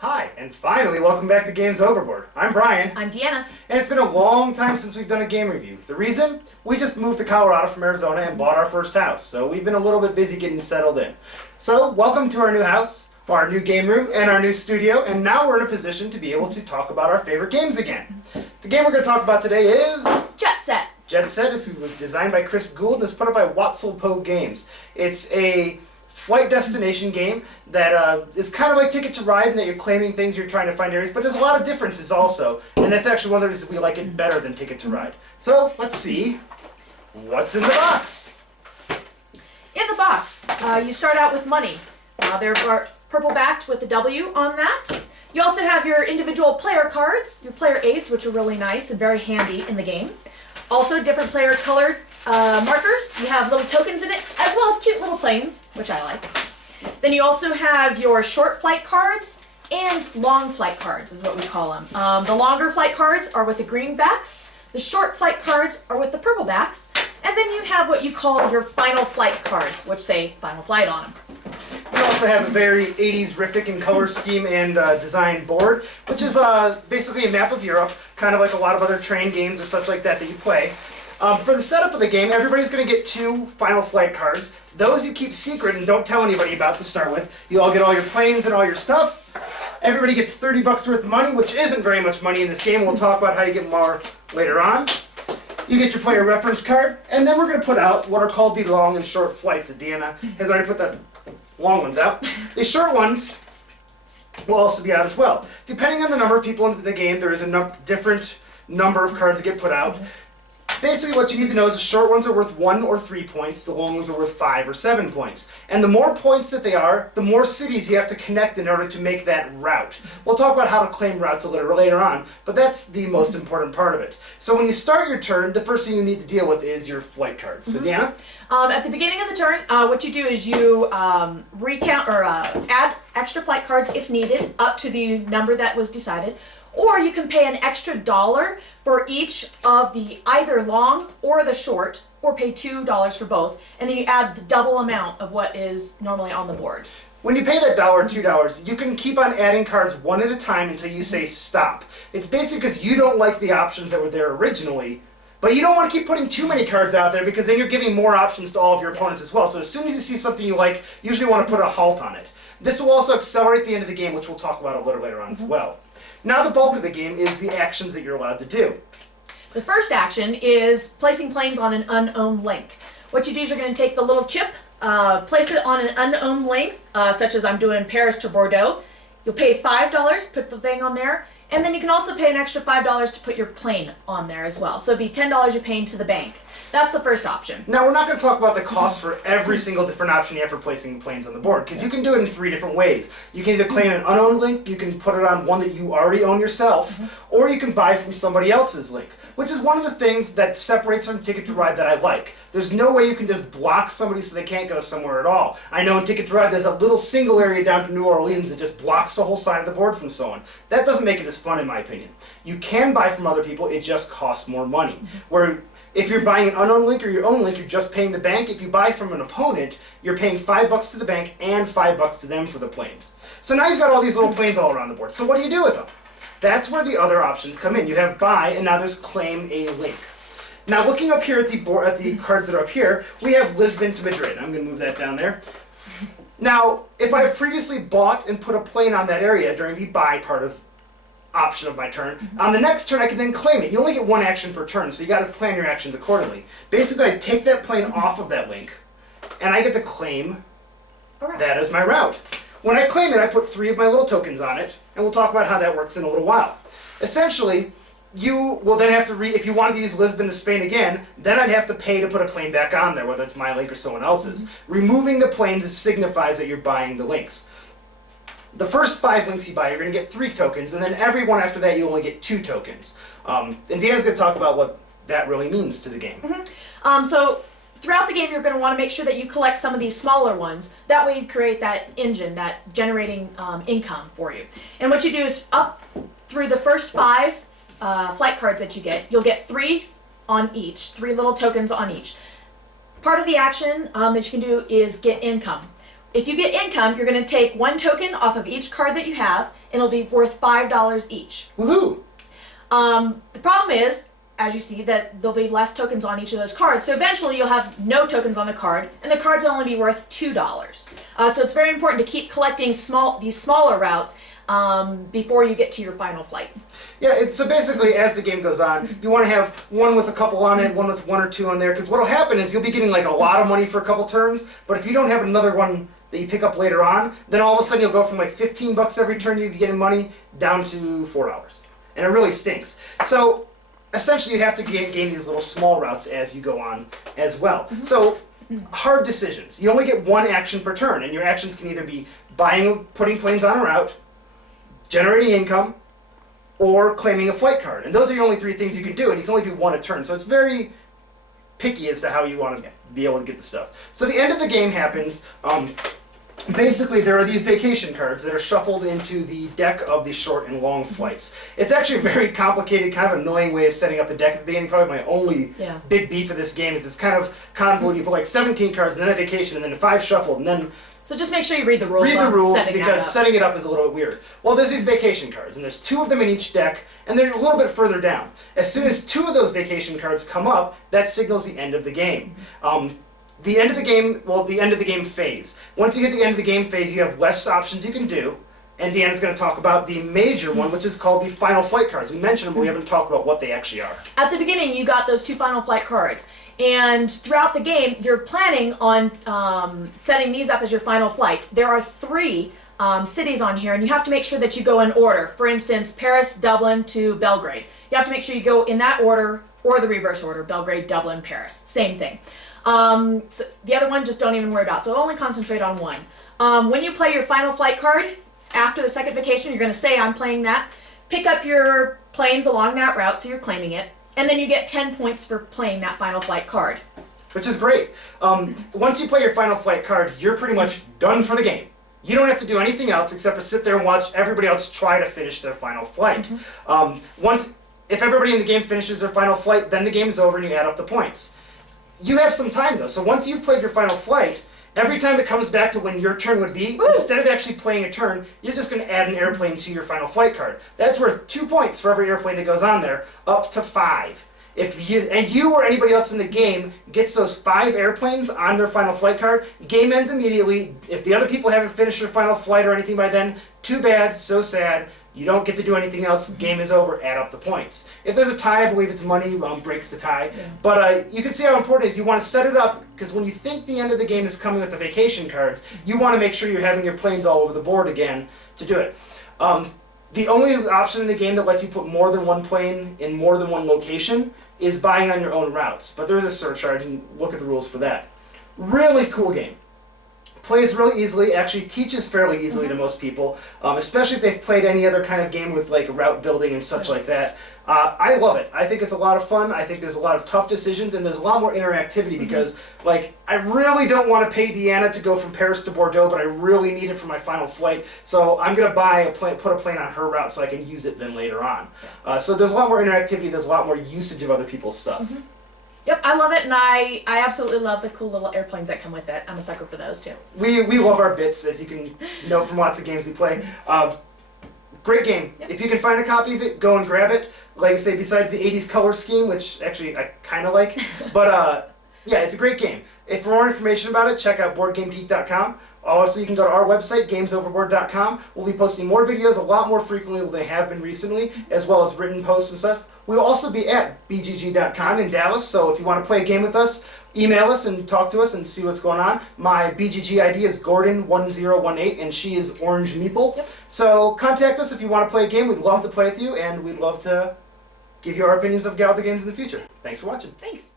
Hi, and finally, welcome back to Games Overboard. I'm Brian. I'm Deanna. And it's been a long time since we've done a game review. The reason? We just moved to Colorado from Arizona and bought our first house, so we've been a little bit busy getting settled in. So, welcome to our new house, our new game room, and our new studio, and now we're in a position to be able to talk about our favorite games again. The game we're going to talk about today is... Jet Set. Jet Set was designed by Chris Gould and is put up by Watzel Poe Games. It's a flight destination game that is kind of like Ticket to Ride in that you're claiming things, you're trying to find areas, but there's a lot of differences also, and that's actually one of the reasons we like it better than Ticket to Ride. So, let's see what's in the box. In the box, you start out with money. They're purple backed with the W on that. You also have your individual player cards, your player aids, which are really nice and very handy in the game. Also, different player colored markers. You have little tokens in it, as well as cute little planes, which I like. Then you also have your short flight cards and long flight cards, is what we call them. The longer flight cards are with the green backs. The short flight cards are with the purple backs. And then you have what you call your final flight cards, which say Final Flight on them. We also have a very 80s rific in color scheme and design board, which is basically a map of Europe, kind of like a lot of other train games or such like that you play. For the setup of the game, everybody's going to get 2 Final Flight cards. Those you keep secret and don't tell anybody about to start with. You all get all your planes and all your stuff. Everybody gets 30 bucks worth of money, which isn't very much money in this game. We'll talk about how you get more later on. You get your player reference card, and then we're going to put out what are called the long and short flights. Deanna has already put the long ones out. The short ones will also be out as well. Depending on the number of people in the game, there is a different number of cards that get put out. Basically, what you need to know is the short ones are worth 1 or 3 points, the long ones are worth 5 or 7 points. And the more points that they are, the more cities you have to connect in order to make that route. We'll talk about how to claim routes a little later on, but that's the most important part of it. So when you start your turn, the first thing you need to deal with is your flight cards. So, Deanna? At the beginning of the turn, what you do is you recount or add extra flight cards if needed, up to the number that was decided. Or you can pay an extra $1 for each of the either long or the short, or pay $2 for both, and then you add the double amount of what is normally on the board. When you pay that $1 or $2, you can keep on adding cards one at a time until you say stop. It's basically because you don't like the options that were there originally, but you don't want to keep putting too many cards out there because then you're giving more options to all of your opponents as well. So as soon as you see something you like, you usually want to put a halt on it. This will also accelerate the end of the game, which we'll talk about a little later on as well. Now the bulk of the game is the actions that you're allowed to do. The first action is placing planes on an unowned link. What you do is you're going to take the little chip, place it on an unowned link, such as I'm doing Paris to Bordeaux. You'll pay $5, put the thing on there, and then you can also pay an extra $5 to put your plane on there as well. So it'd be $10 you're paying to the bank. That's the first option. Now we're not going to talk about the cost for every single different option you have for placing planes on the board, because you can do it in 3 different ways. You can either claim an unowned link, you can put it on one that you already own yourself, or you can buy from somebody else's link, which is one of the things that separates from Ticket to Ride that I like. There's no way you can just block somebody so they can't go somewhere at all. I know in Ticket to Ride there's a little single area down to New Orleans that just blocks the whole side of the board from someone. That doesn't make it as fun in my opinion. You can buy from other people, it just costs more money. Where if you're buying an unowned link or your own link, you're just paying the bank. If you buy from an opponent, you're paying $5 to the bank and $5 to them for the planes. So now you've got all these little planes all around the board. So what do you do with them? That's where the other options come in. You have buy, and now there's claim a link. Now looking up here at the board, at the cards that are up here, we have Lisbon to Madrid. I'm going to move that down there. Now, if I've previously bought and put a plane on that area during the buy part of option of my turn, on the next turn I can then claim it. You only get 1 action per turn, so you got to plan your actions accordingly. Basically, I take that plane off of that link, and I get to claim that as my route. When I claim it, I put 3 of my little tokens on it, and we'll talk about how that works in a little while. Essentially, you will then have to if you wanted to use Lisbon to Spain again, then I'd have to pay to put a plane back on there, whether it's my link or someone else's. Removing the planes signifies that you're buying the links. The first 5 links you buy, you're going to get 3 tokens, and then every one after that you only get 2 tokens. And Deanna's going to talk about what that really means to the game. So throughout the game you're going to want to make sure that you collect some of these smaller ones. That way you create that engine, that generating income for you. And what you do is up through the first 5 flight cards that you get, you'll get 3 on each, 3 little tokens on each. Part of the action that you can do is get income. If you get income, you're going to take 1 token off of each card that you have, and it'll be worth $5 each. Woohoo! The problem is, as you see, that there'll be less tokens on each of those cards. So eventually you'll have no tokens on the card, and the cards will only be worth $2. So it's very important to keep collecting these smaller routes before you get to your final flight. Yeah, so basically, as the game goes on, you want to have one with a couple on it, one with one or two on there, because what'll happen is you'll be getting like a lot of money for a couple turns, but if you don't have another one that you pick up later on, then all of a sudden you'll go from like 15 bucks every turn you get in money down to $4. And it really stinks. So essentially you have to gain these little small routes as you go on as well. So hard decisions. You only get one action per turn, and your actions can either be putting planes on a route, generating income, or claiming a flight card. And those are the only three things you can do, and you can only do one a turn. So it's very picky as to how you want to be able to get the stuff. So the end of the game happens. Basically, there are these vacation cards that are shuffled into the deck of the short and long flights. It's actually a very complicated, kind of annoying way of setting up the deck at the beginning. Probably my only big beef of this game is it's kind of convoluted. You put like 17 cards, and then a vacation, and then 5 shuffled, and then... So just make sure you read the rules. Read the rules, setting because setting it up is a little bit weird. Well, there's these vacation cards, and there's 2 of them in each deck, and they're a little bit further down. As soon as 2 of those vacation cards come up, that signals the end of the game. The end of the game, well, the end of the game phase. Once you hit the end of the game phase, you have less options you can do, and Deanna's going to talk about the major one, which is called the Final Flight cards. We mentioned them, but we haven't talked about what they actually are. At the beginning, you got those 2 Final Flight cards, and throughout the game, you're planning on setting these up as your final flight. There are 3 cities on here, and you have to make sure that you go in order. For instance, Paris, Dublin to Belgrade. You have to make sure you go in that order, or the reverse order, Belgrade, Dublin, Paris. Same thing. So the other one, just don't even worry about. So only concentrate on one. When you play your Final Flight card, after the second vacation, you're going to say, I'm playing that. Pick up your planes along that route, so you're claiming it. And then you get 10 points for playing that Final Flight card. Which is great. Once you play your Final Flight card, you're pretty much done for the game. You don't have to do anything else except for sit there and watch everybody else try to finish their final flight. If everybody in the game finishes their final flight, then the game is over and you add up the points. You have some time though, so once you've played your final flight, every time it comes back to when your turn would be, instead of actually playing a turn, you're just going to add an airplane to your final flight card. That's worth 2 points for every airplane that goes on there, up to 5. If you or anybody else in the game gets those 5 airplanes on their final flight card, game ends immediately. If the other people haven't finished their final flight or anything by then, too bad, so sad. You don't get to do anything else. Game is over. Add up the points. If there's a tie, I believe it's money breaks the tie. Yeah. But you can see how important it is. You want to set it up because when you think the end of the game is coming with the vacation cards, you want to make sure you're having your planes all over the board again to do it. The only option in the game that lets you put more than one plane in more than one location is buying on your own routes. But there is a surcharge, and look at the rules for that. Really cool game. Plays really easily, actually teaches fairly easily to most people, especially if they've played any other kind of game with like route building and such like that. I love it. I think it's a lot of fun. I think there's a lot of tough decisions, and there's a lot more interactivity because, like, I really don't want to pay Deanna to go from Paris to Bordeaux, but I really need it for my final flight, so I'm going to buy a plane, put a plane on her route so I can use it then later on. So there's a lot more interactivity, there's a lot more usage of other people's stuff. Yep, I love it, and I absolutely love the cool little airplanes that come with it. I'm a sucker for those, too. We love our bits, as you can know from lots of games we play. Great game. Yep. If you can find a copy of it, go and grab it. Like I say, besides the 80s color scheme, which actually I kind of like. But yeah, it's a great game. If for more information about it, check out BoardGameGeek.com. Also, you can go to our website, GamesOverboard.com. We'll be posting more videos a lot more frequently than they have been recently, as well as written posts and stuff. We'll also be at BGG.com in Dallas, so if you want to play a game with us, email us and talk to us and see what's going on. My BGG ID is Gordon1018, and she is Orange Meeple. Yep. So contact us if you want to play a game. We'd love to play with you, and we'd love to give you our opinions of other games in the future. Thanks for watching. Thanks.